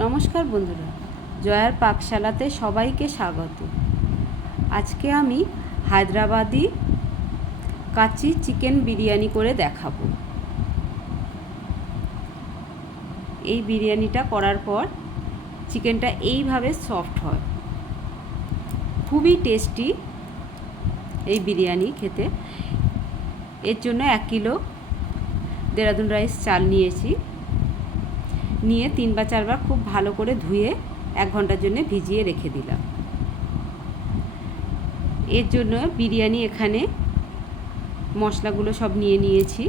নমস্কার বন্ধুরা, জয়ার পাকশালাতে সবাইকে স্বাগত। আজকে আমি হায়দ্রাবাদি কাচি চিকেন বিরিয়ানি করে দেখাবো। এই বিরিয়ানিটা করার পর চিকেনটা এইভাবে সফট হয়। খুবই টেস্টি এই বিরিয়ানি খেতে। এর জন্য এক কিলো দেরাদুন রাইস চাল নিয়েছি। নিয়ে তিন বা চারবার খুব ভালো করে ধুয়ে এক ঘণ্টার জন্য ভিজিয়ে রেখে দিলাম। এর জন্য বিরিয়ানি এখানে মশলাগুলো সব নিয়ে নিয়েছি।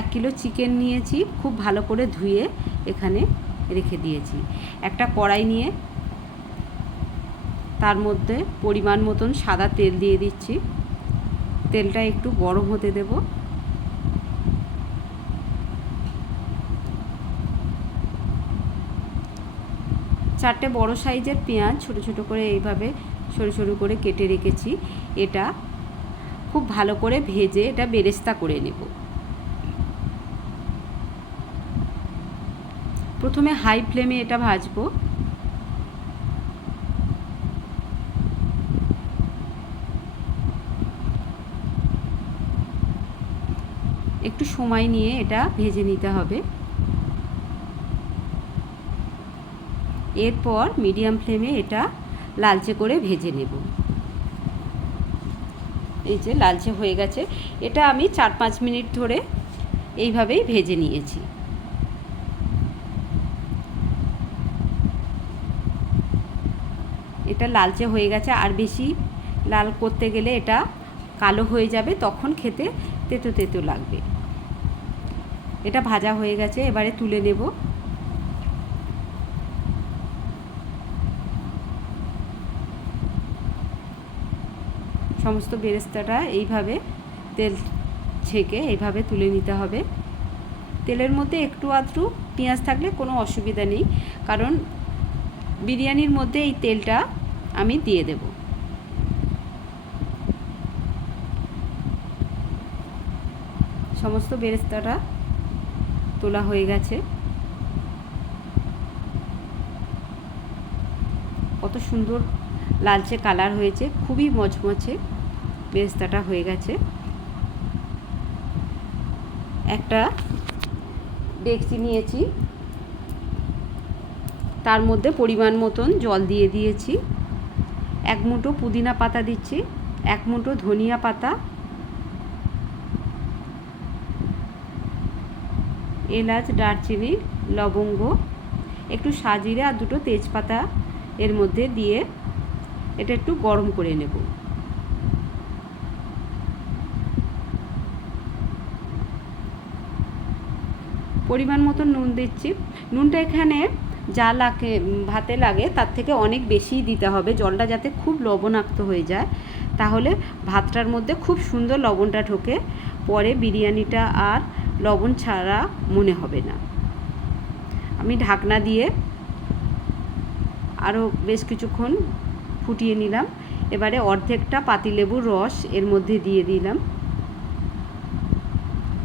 এক কিলো চিকেন নিয়েছি, খুব ভালো করে ধুয়ে এখানে রেখে দিয়েছি। একটা কড়াই নিয়ে তার মধ্যে পরিমাণ মতন সাদা তেল দিয়ে দিচ্ছি। তেলটা একটু গরম হতে দেবো। চারটে বড় সাইজের পেঁয়াজ ছোট ছোট করে এইভাবে সরু সরু করে কেটে রেখেছি। এটা খুব ভালো করে ভেজে এটা বেরেস্তা করে নেব। প্রথমে হাই ফ্লেমে এটা ভাজবো। একটু সময় নিয়ে এটা ভেজে নিতে হবে। এরপর মিডিয়াম ফ্লেমে এটা লালচে করে ভেজে নেব। এই যে লালচে হয়ে গেছে। এটা আমি চার পাঁচ মিনিট ধরে এইভাবেই ভেজে নিয়েছি। এটা লালচে হয়ে গেছে। আর বেশি লাল করতে গেলে এটা কালো হয়ে যাবে, তখন খেতে তেতো তেতো লাগবে। এটা ভাজা হয়ে গেছে। এবারে তুলে নেব। সমস্ত বেরেস্তাটা এইভাবে তেল ছেঁকে এইভাবে তুলে নিতে হবে। তেলের মধ্যে একটু আধটু পেঁয়াজ থাকলে কোনো অসুবিধা নেই, কারণ বিরিয়ানির মধ্যে এই তেলটা আমি দিয়ে দেব। সমস্ত বেরেস্তাটা তোলা হয়ে গেছে। কত সুন্দর লালচে কালার হয়েছে, খুবই মচমচে। বেরেস্তাটা হয়ে গেছে। একটা ডেকচি নিয়েছি। তার মধ্যে পরিমাণ মতন জল দিয়ে দিয়েছি। এক মুঠো পুদিনা পাতা দিচ্ছি, এক মুঠো ধনিয়া পাতা। এলাচ, দারচিনি, লবঙ্গ, একটু সাজিরে আর দুটো তেজপাতা এর মধ্যে দিয়ে এটা একটু গরম করে নেব। পরিমাণ মতো নুন দিচ্ছি। নুনটা এখানে যা লাগে ভাতে লাগে, তার থেকে অনেক বেশি দিতে হবে। জলটা যাতে খুব লবণাক্ত হয়ে যায়। তাহলে ভাতটার মধ্যে খুব সুন্দর লবণটা ঢোকে। পরে বিরিয়ানিটা আর লবণ ছাড়া মনে হবে না। আমি ঢাকনা দিয়ে আরও বেশ কিছুক্ষণ ফুটিয়ে নিলাম। এবারে অর্ধেকটা পাতিলেবুর রস এর মধ্যে দিয়ে দিলাম।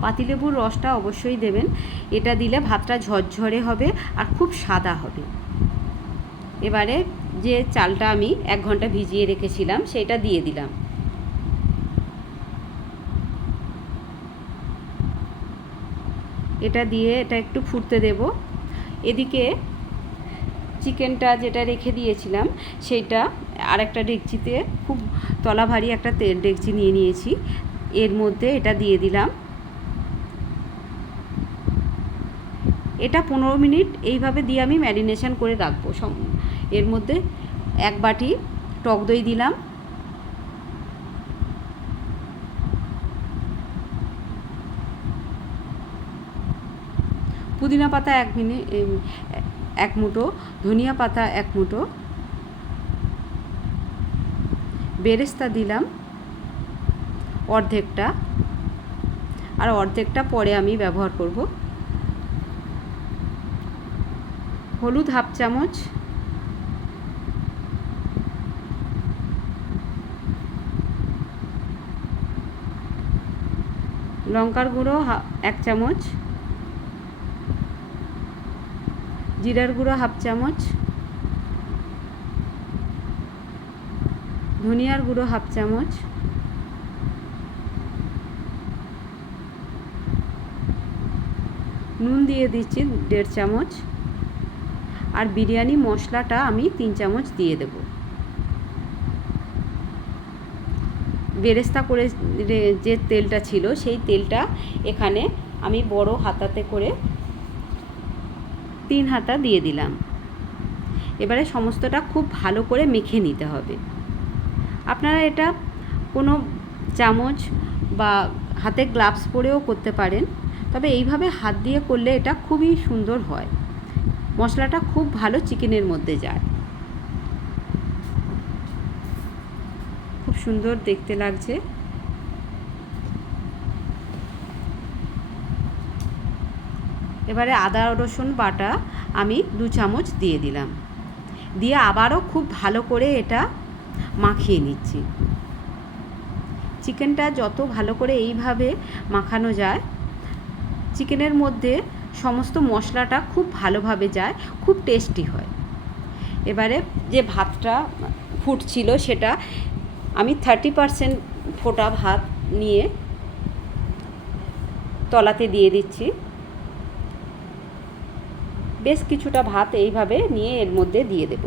পাতিলেবুর রসটা অবশ্যই দেবেন। এটা দিলে ভাতটা ঝরঝরে হবে আর খুব সাদা হবে। এবারে যে চালটা আমি এক ঘণ্টা ভিজিয়ে রেখেছিলাম, সেটা দিয়ে দিলাম। এটা দিয়ে এটা একটু ফুটতে দেব। এদিকে চিকেনটা যেটা রেখে দিয়েছিলাম সেইটা আর একটা ডেকচিতে খুব তলা ভারী একটা তেল ডেকচি নিয়ে নিয়েছি। এর মধ্যে এটা দিয়ে দিলাম। এটা পনেরো মিনিট এইভাবে দিয়ে আমি ম্যারিনেশন করে রাখব এর মধ্যে এক বাটি টক দই দিলাম। পুদিনা পাতা এক মিনিট এক মুঠো, ধনিয়া পাতা এক মুঠো। বেরেস্তা দিলাম অর্ধেকটা। আর অর্ধেকটা পরে আমি ব্যবহার করব। হলুদ হাফ চামচ। লঙ্কার গুঁড়ো এক চামচ। জিরার গুঁড়ো হাফ চামচ। ধনিয়ার গুঁড়ো হাফ চামচ। নুন দিয়ে দিচ্ছি দেড় চামচ। আর বিরিয়ানি মশলাটা আমি তিন চামচ দিয়ে দেব। বেরেস্তা করে যে তেলটা ছিল, সেই তেলটা এখানে আমি বড় হাতাতে করে তিন হাতা দিয়ে দিলাম। এবারে সমস্তটা খুব ভালো করে মেখে নিতে হবে। আপনারা এটা কোনো চামচ বা হাতে গ্লাভস পরেও করতে পারেন, তবে এইভাবে হাত দিয়ে করলে এটা খুবই সুন্দর হয়। মশলাটা খুব ভালো চিকেনের মধ্যে যায়। খুব সুন্দর দেখতে লাগছে। এবারে আদা রসুন বাটা আমি দু চামচ দিয়ে দিলাম। দিয়ে আবারও খুব ভালো করে এটা মাখিয়ে নিচ্ছি। চিকেনটা যত ভালো করে এইভাবে মাখানো যায়, চিকেনের মধ্যে সমস্ত মশলাটা খুব ভালোভাবে যায়, খুব টেস্টি হয়। এবারে যে ভাতটা ফুটছিল সেটা আমি থার্টি পারসেন্ট ফোটা ভাত নিয়ে তলাতে দিয়ে দিচ্ছি। বেশ কিছুটা ভাত এইভাবে নিয়ে এর মধ্যে দিয়ে দেব।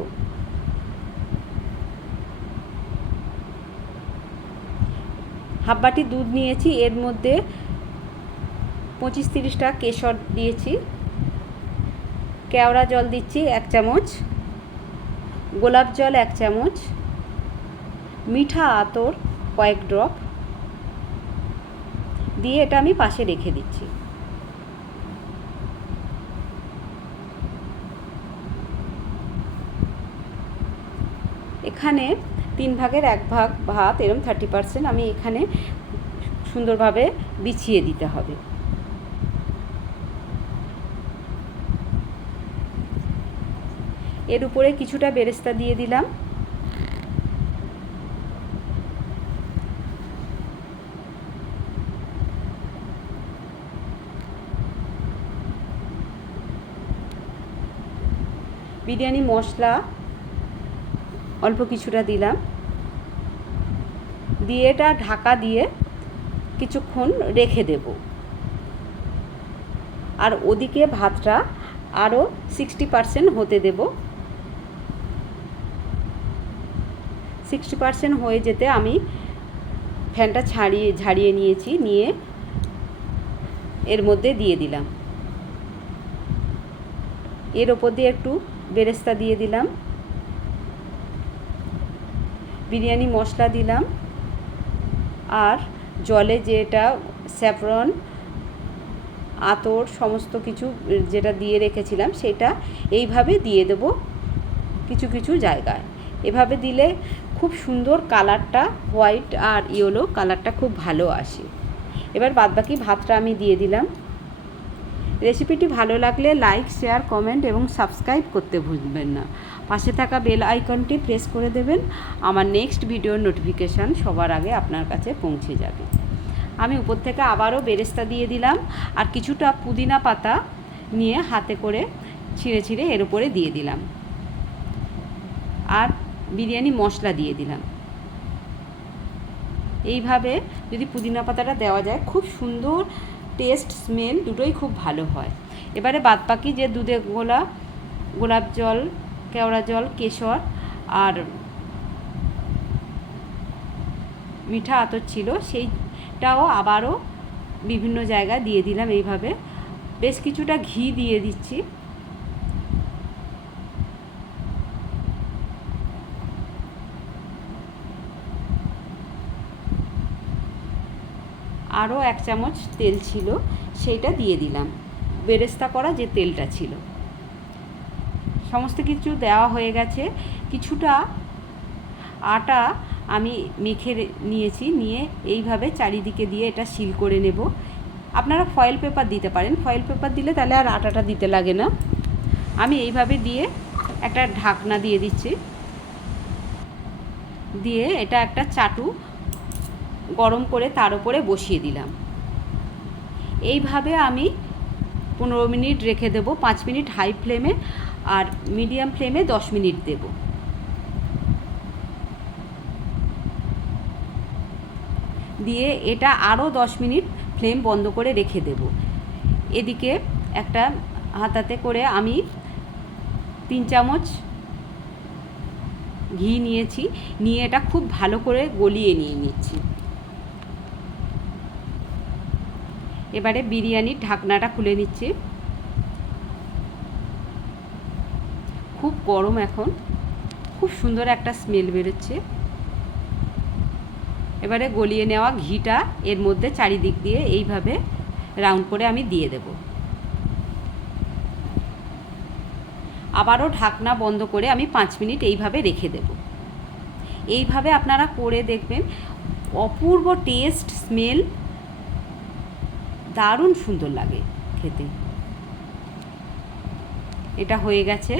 হাফ বাটি দুধ নিয়েছি, এর মধ্যে পঁচিশ তিরিশটা কেশর দিয়েছি। কেওড়া জল দিচ্ছি এক চামচ। গোলাপ জল এক চামচ। মিঠা আতর কয়েক ড্রপ। দিয়ে এটা আমি পাশে রেখে দিচ্ছি। এখানে তিন ভাগের এক ভাগ ভাত, এরম থার্টি পারসেন্ট আমি এখানে সুন্দরভাবে বিছিয়ে দিতে হবে। এর উপরে কিছুটা বেরেস্তা দিয়ে দিলাম। বিরিয়ানি মশলা অল্প কিছুটা দিলাম। দিয়ে এটা ঢাকা দিয়ে কিছুক্ষণ রেখে দেব। আর ওদিকে ভাতটা আরও সিক্সটি পারসেন্ট হতে দেব। সিক্সটি পারসেন্ট হয়ে যেতে আমি ফ্যানটা ছাড়িয়ে, ঝাড়িয়ে নিয়েছি, নিয়ে এর মধ্যে দিয়ে দিলাম। এর ওপর দিয়ে একটু বেরেস্তা দিয়ে দিলাম। বিরিয়ানি মশলা দিলাম। আর জলে যেটা স্যাফরন, আতর সমস্ত কিছু যেটা দিয়ে রেখেছিলাম সেটা এইভাবে দিয়ে দেব কিছু কিছু জায়গায়। এভাবে দিলে খুব সুন্দর কালারটা হোয়াইট আর ইয়েলো কালারটা খুব ভালো আসে। এবার বাদবাকি ভাতটা আমি দিয়ে দিলাম। রেসিপিটি ভালো লাগলে লাইক, শেয়ার, কমেন্ট এবং সাবস্ক্রাইব করতে ভুলবেন না। পাশে থাকা বেল আইকনটি প্রেস করে দেবেন। আমার নেক্সট ভিডিওর নোটিফিকেশান সবার আগে আপনার কাছে পৌঁছে যাবে। আমি উপর থেকে আবারও বেরেস্তা দিয়ে দিলাম আর কিছুটা পুদিনা পাতা নিয়ে হাতে করে ছিঁড়ে ছিঁড়ে এর উপরে দিয়ে দিলাম। আর বিরিয়ানি মশলা দিয়ে দিলাম। এইভাবে যদি পুদিনা পাতাটা দেওয়া যায়, খুব সুন্দর টেস্ট স্মেল দুটোই খুব ভালো হয়। এবারে বাদবাকি যে দুধে গোলা, গোলাপ জল, কেওড়া জল, কেশর আর মিঠা আতর ছিল, সেইটাও আবারও বিভিন্ন জায়গায় দিয়ে দিলাম এইভাবে। বেশ কিছুটা ঘি দিয়ে দিচ্ছি। আরও এক চামচ তেল ছিল, সেইটা দিয়ে দিলাম। বেরেস্তা করা যে তেলটা ছিল। সমস্ত কিছু দেওয়া হয়ে গেছে। কিছুটা আটা আমি মেখে নিয়েছি, নিয়ে এইভাবে চারিদিকে দিয়ে এটা সিল করে নেব। আপনারা ফয়েল পেপার দিতে পারেন। ফয়েল পেপার দিলে তাহলে আর আটাটা দিতে লাগে না। আমি এইভাবে দিয়ে একটা ঢাকনা দিয়ে দিচ্ছি। দিয়ে এটা একটা চাটু গরম করে তার উপরে বসিয়ে দিলাম। এইভাবে আমি পনেরো মিনিট রেখে দেবো, পাঁচ মিনিট হাই ফ্লেমে আর মিডিয়াম ফ্লেমে দশ মিনিট দেব। দিয়ে এটা আরও দশ মিনিট ফ্লেম বন্ধ করে রেখে দেব। এদিকে একটা হাতাতে করে আমি তিন চামচ ঘি নিয়েছি, নিয়ে এটা খুব ভালো করে গলিয়ে নিয়ে নিচ্ছি। এবারে বিরিয়ানির ঢাকনাটা খুলে নিচ্ছি। খুব গরম এখন। খুব সুন্দর একটা স্মেল বেরোচ্ছে। এবারে গলিয়ে নেওয়া ঘিটা এর মধ্যে চারিদিক দিয়ে এইভাবে রাউন্ড করে আমি দিয়ে দেব। আবারও ঢাকনা বন্ধ করে আমি পাঁচ মিনিট এইভাবে রেখে দেব। এইভাবে আপনারা করে দেখবেন। অপূর্ব টেস্ট স্মেল দারুণ সুন্দর লাগে খেতে। এটা হয়ে গেছে।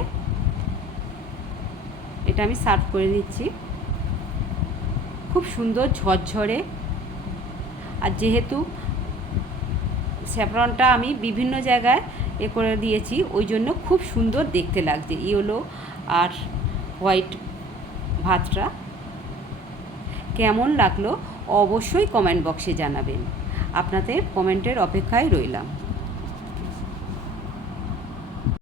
এটা আমি সার্ভ করে দিচ্ছি খুব সুন্দর ঝরঝরে। আর যেহেতু স্যাফরনটা আমি বিভিন্ন জায়গায় এ করে দিয়েছি, ওই জন্য খুব সুন্দর দেখতে লাগছে। ইয়েলো আর হোয়াইট ভাতটা। কেমন লাগল অবশ্যই কমেন্ট বক্সে জানাবেন। আপনাদের কমেন্টের অপেক্ষায় রইলাম।